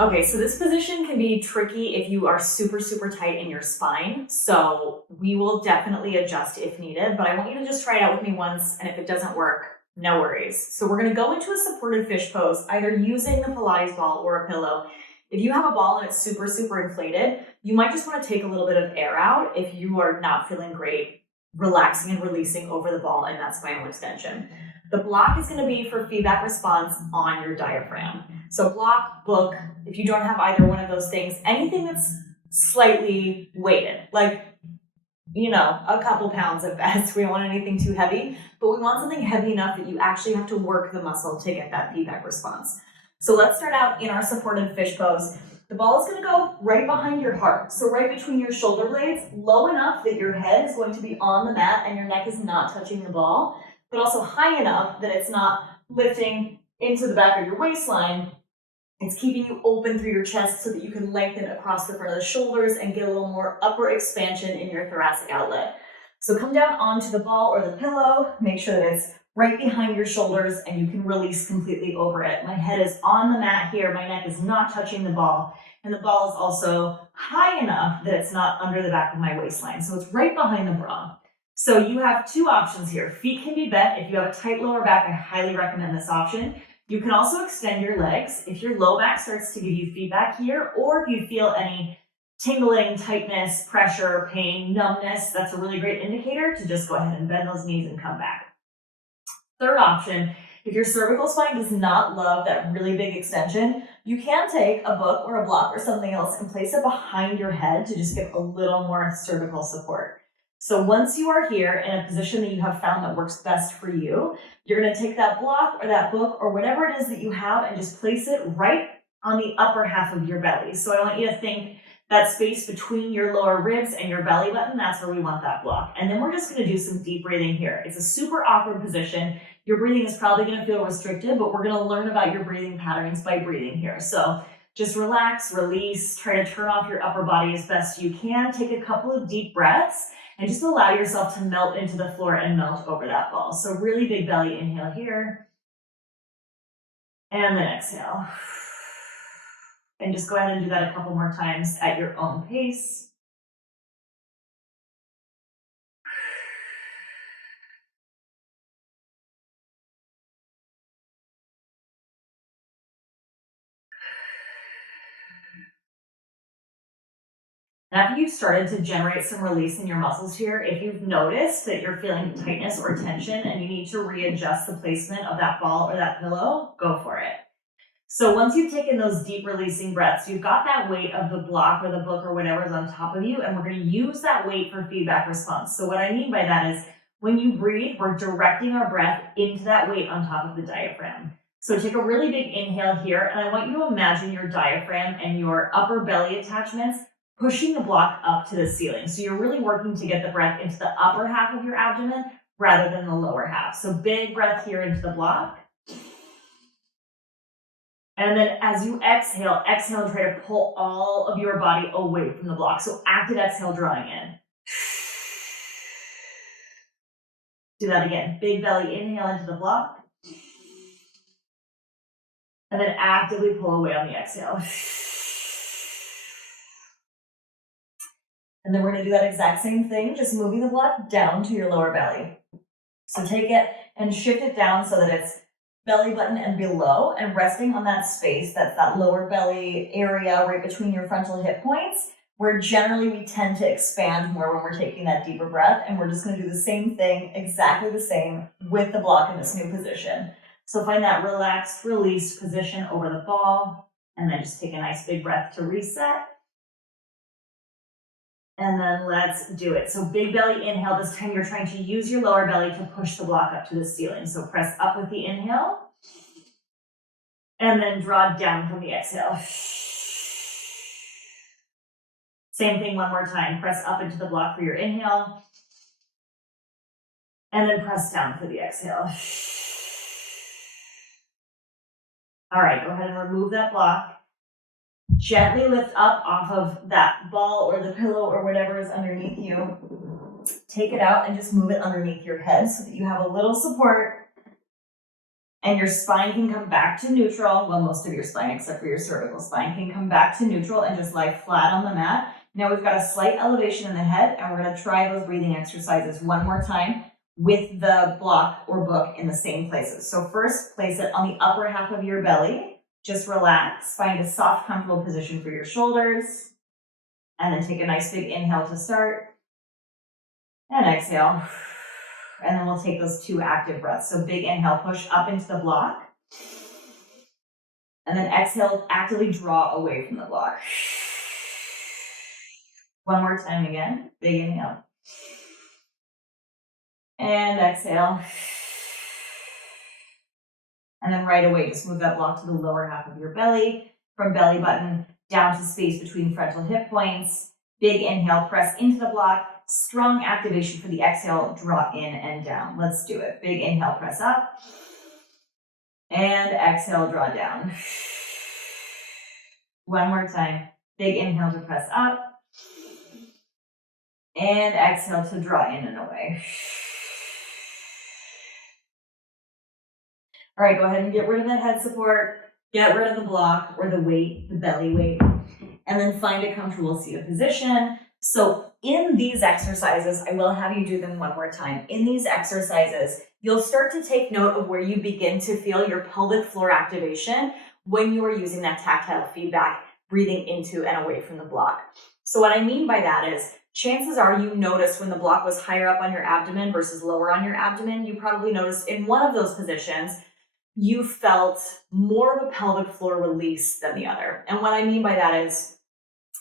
Okay, so this position can be tricky if you are super, super tight in your spine. So we will definitely adjust if needed, but I want you to just try it out with me once, and if it doesn't work, no worries. So we're gonna go into a supported fish pose, either using the Pilates ball or a pillow. If you have a ball and it's super, super inflated, you might just wanna take a little bit of air out if you are not feeling great, relaxing and releasing over the ball and that spinal extension. The block is gonna be for feedback response on your diaphragm. So block, book, if you don't have either one of those things, anything that's slightly weighted, like, a couple pounds at best. We don't want anything too heavy, but we want something heavy enough that you actually have to work the muscle to get that feedback response. So let's start out in our supported fish pose. The ball is gonna go right behind your heart. So right between your shoulder blades, low enough that your head is going to be on the mat and your neck is not touching the ball, but also high enough that it's not lifting into the back of your waistline. It's keeping you open through your chest so that you can lengthen across the front of the shoulders and get a little more upper expansion in your thoracic outlet. So come down onto the ball or the pillow, make sure that it's right behind your shoulders and you can release completely over it. My head is on the mat here, my neck is not touching the ball, and the ball is also high enough that it's not under the back of my waistline. So it's right behind the bra. So you have two options here. Feet can be bent. If you have a tight lower back, I highly recommend this option. You can also extend your legs if your low back starts to give you feedback here, or if you feel any tingling, tightness, pressure, pain, numbness. That's a really great indicator to just go ahead and bend those knees and come back. Third option, if your cervical spine does not love that really big extension, you can take a book or a block or something else and place it behind your head to just give a little more cervical support. So once you are here in a position that you have found that works best for you, you're going to take that block or that book or whatever it is that you have and just place it right on the upper half of your belly. So I want you to think that space between your lower ribs and your belly button, that's where we want that block. And then we're just going to do some deep breathing here. It's a super awkward position. Your breathing is probably going to feel restricted, but we're going to learn about your breathing patterns by breathing here. So just relax, release, try to turn off your upper body as best you can. Take a couple of deep breaths and just allow yourself to melt into the floor and melt over that ball. So really big belly inhale here. And then exhale. And just go ahead and do that a couple more times at your own pace. And after you've started to generate some release in your muscles here, if you've noticed that you're feeling tightness or tension and you need to readjust the placement of that ball or that pillow, go for it. So once you've taken those deep releasing breaths, you've got that weight of the block or the book or whatever is on top of you, and we're going to use that weight for feedback response. So what I mean by that is when you breathe, we're directing our breath into that weight on top of the diaphragm. So take a really big inhale here, and I want you to imagine your diaphragm and your upper belly attachments pushing the block up to the ceiling. So you're really working to get the breath into the upper half of your abdomen rather than the lower half. So big breath here into the block. And then as you exhale and try to pull all of your body away from the block. So active exhale, drawing in. Do that again. Big belly inhale into the block. And then actively pull away on the exhale. And then we're going to do that exact same thing, just moving the block down to your lower belly. So take it and shift it down so that it's belly button and below, and resting on that space, that's that lower belly area right between your frontal hip points, where generally we tend to expand more when we're taking that deeper breath. And we're just going to do the same thing, exactly the same, with the block in this new position. So find that relaxed, released position over the ball, and then just take a nice big breath to reset. And then let's do it. So big belly inhale. This time you're trying to use your lower belly to push the block up to the ceiling. So press up with the inhale. And then draw down from the exhale. Same thing one more time. Press up into the block for your inhale. And then press down for the exhale. All right, go ahead and remove that block. Gently lift up off of that ball or the pillow or whatever is underneath you. Take it out and just move it underneath your head so that you have a little support. And your spine can come back to neutral. Well, most of your spine, except for your cervical spine, can come back to neutral and just lie flat on the mat. Now we've got a slight elevation in the head, and we're going to try those breathing exercises one more time with the block or book in the same places. So first, place it on the upper half of your belly. Just relax. Find a soft, comfortable position for your shoulders. And then take a nice big inhale to start. And exhale. And then we'll take those 2 active breaths. So big inhale, push up into the block. And then exhale, actively draw away from the block. One more time again. Big inhale. And exhale. And then right away, just move that block to the lower half of your belly. From belly button down to space between frontal hip points. Big inhale, press into the block. Strong activation for the exhale, draw in and down. Let's do it. Big inhale, press up. And exhale, draw down. One more time. Big inhale to press up. And exhale to draw in and away. All right, go ahead and get rid of that head support. Get rid of the block or the weight, the belly weight. And then find a comfortable seated position. So in these exercises, I will have you do them one more time. In these exercises, you'll start to take note of where you begin to feel your pelvic floor activation when you are using that tactile feedback, breathing into and away from the block. So what I mean by that is, chances are you noticed when the block was higher up on your abdomen versus lower on your abdomen, you probably noticed in one of those positions, you felt more of a pelvic floor release than the other. And what I mean by that is,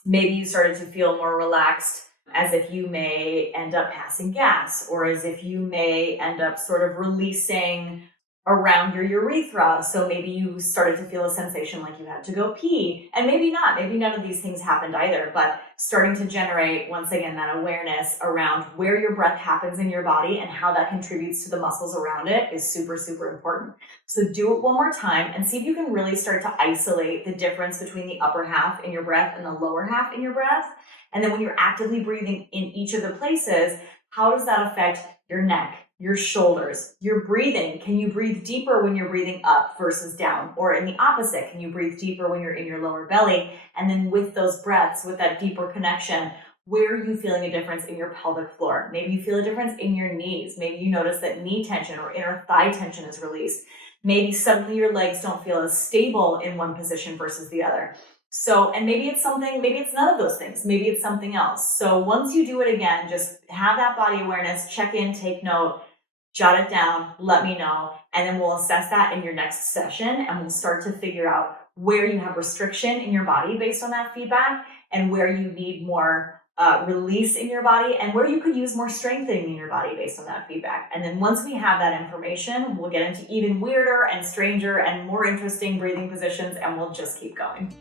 maybe you started to feel more relaxed, as if you may end up passing gas, or as if you may end up sort of releasing around your urethra. So maybe you started to feel a sensation like you had to go pee, and maybe not. Maybe none of these things happened either, but starting to generate, once again, that awareness around where your breath happens in your body and how that contributes to the muscles around it is super, super important. So do it one more time and see if you can really start to isolate the difference between the upper half in your breath and the lower half in your breath. And then when you're actively breathing in each of the places, how does that affect your neck, your shoulders, your breathing? Can you breathe deeper when you're breathing up versus down? Or in the opposite, can you breathe deeper when you're in your lower belly? And then with those breaths, with that deeper connection, where are you feeling a difference in your pelvic floor? Maybe you feel a difference in your knees. Maybe you notice that knee tension or inner thigh tension is released. Maybe suddenly your legs don't feel as stable in one position versus the other. So, and maybe it's something, maybe it's none of those things. Maybe it's something else. So once you do it again, just have that body awareness, check in, take note, jot it down, let me know, and then we'll assess that in your next session, and we'll start to figure out where you have restriction in your body based on that feedback, and where you need more release in your body, and where you could use more strengthening in your body based on that feedback. And then once we have that information, we'll get into even weirder and stranger and more interesting breathing positions, and we'll just keep going.